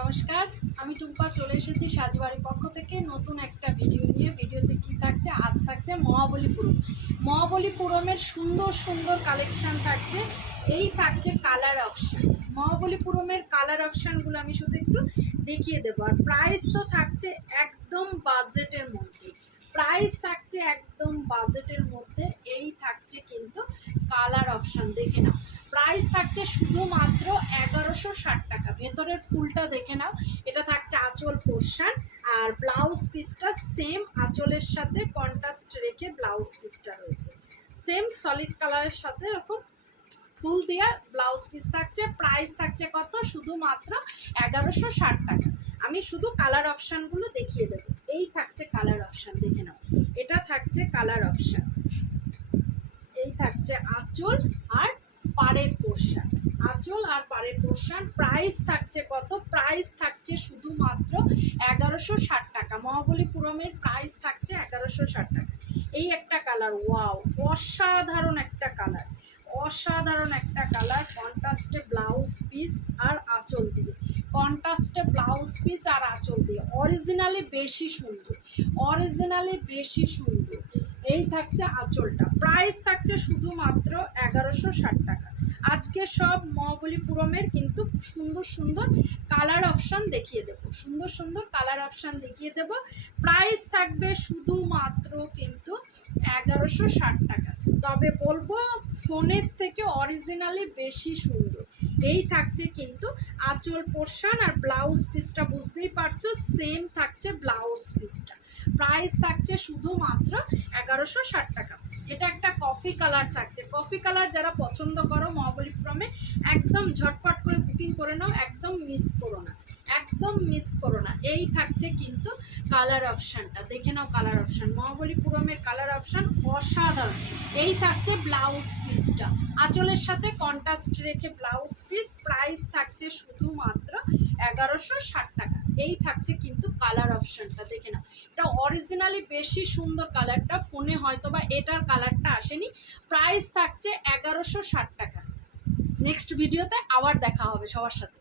নমস্কার, আমি টুম্পা চলে এসেছি সাজবাড়ির পক্ষ থেকে নতুন একটা ভিডিও নিয়ে। ভিডিওতে কি থাকছে, আজ থাকছে মহাবলীপুরমের সুন্দর সুন্দর কালেকশান থাকছে। এই থাকছে কালার অপশান, মহাবলীপুরমের কালার অপশানগুলো আমি শুধু একটু দেখিয়ে দেবো। আর প্রাইস তো থাকছে একদম বাজেটের মধ্যে, প্রাইস থাকছে একদম বাজেটের মধ্যে। এই থাকছে কিন্তু কালার অপশান, দেখে নাও। প্রাইস থাকছে শুধুমাত্র 1160 টাকা। ভেতরের ফুলটা দেখে নাও। এটা থাকছে আঁচল পোর্শন, আর ব্লাউজ পিসটা সেম আঁচলের সাথে কন্ট্রাস্ট রেখে ব্লাউজ পিসটা রয়েছে। সেম সলিড কালারের সাথে এরকম ফুল দেওয়া ব্লাউজ পিস থাকছে। প্রাইস থাকছে কত? শুধুমাত্র 1160 টাকা। আমি শুধু কালার অপশানগুলো দেখিয়ে দেবো। এই থাকছে কালার অপশান, দেখে নাও। এটা থাকছে কালার অপশান, এই থাকছে আঁচল আর পাড়ের পোর্শন, আঁচল আর পাড়ের পোর্শন। প্রাইস থাকছে কত? প্রাইস থাকছে শুধুমাত্র 1160 টাকা। মহাবলীপুরমের প্রাইস থাকছে 1160 টাকা। এই একটা কালার, ওয়াও, অসাধারণ একটা কালার, অসাধারণ একটা কালার। কন্ট্রাস্টে ব্লাউজ পিস আর আঁচল দিয়ে, কন্ট্রাস্টে ব্লাউজ পিস আর আঁচল দিয়ে অরিজিনালি বেশি সুন্দর, অরিজিনালি বেশি সুন্দর। এই থাকছে আঁচলটা। প্রাইস থাকছে শুধুমাত্র 1160 টাকা। আজকে সব মহাবলীপুরমের কিন্তু সুন্দর সুন্দর কালার অপশান দেখিয়ে দেবো, সুন্দর সুন্দর কালার অপশান দেখিয়ে দেবো। প্রাইস থাকবে শুধুমাত্র কিন্তু 1160 টাকা। তবে বলবো ফোনের থেকে অরিজিনালি বেশি সুন্দর। এই থাকছে কিন্তু আঁচল পোর্শন আর ব্লাউজ পিসটা, বুঝতেই পারছো সেম থাকছে ব্লাউজ পিসটা। প্রাইস থাকছে শুধুমাত্র 1160 টাকা। এটা একটা কফি কালার থাকছে। কফি কালার যারা পছন্দ করো মহাবলীপুরমে, একদম ঝটপট করে বুকিং করে নাও, একদম মিস করো না, একদম মিস করো না। এই থাকছে কিন্তু কালার অপশানটা, দেখে নাও। কালার অপশান, মহাবলীপুরমের কালার অপশান অসাধারণ। এই থাকছে ব্লাউজ পিসটা, আঁচলের সাথে কন্ট্রাস্ট রেখে ব্লাউজ পিস। প্রাইস থাকছে শুধুমাত্র 1160 টাকা। এই থাকছে কিন্তু কালার অপশানটা, দেখে নাও। এটা অরিজিনালি বেশি সুন্দর কালারটা, ফোনে হয়তো বা এটার কালারটা আসেনি। প্রাইস থাকছে 1160 টাকা। নেক্সট ভিডিওতে আবার দেখা হবে সবার সাথে।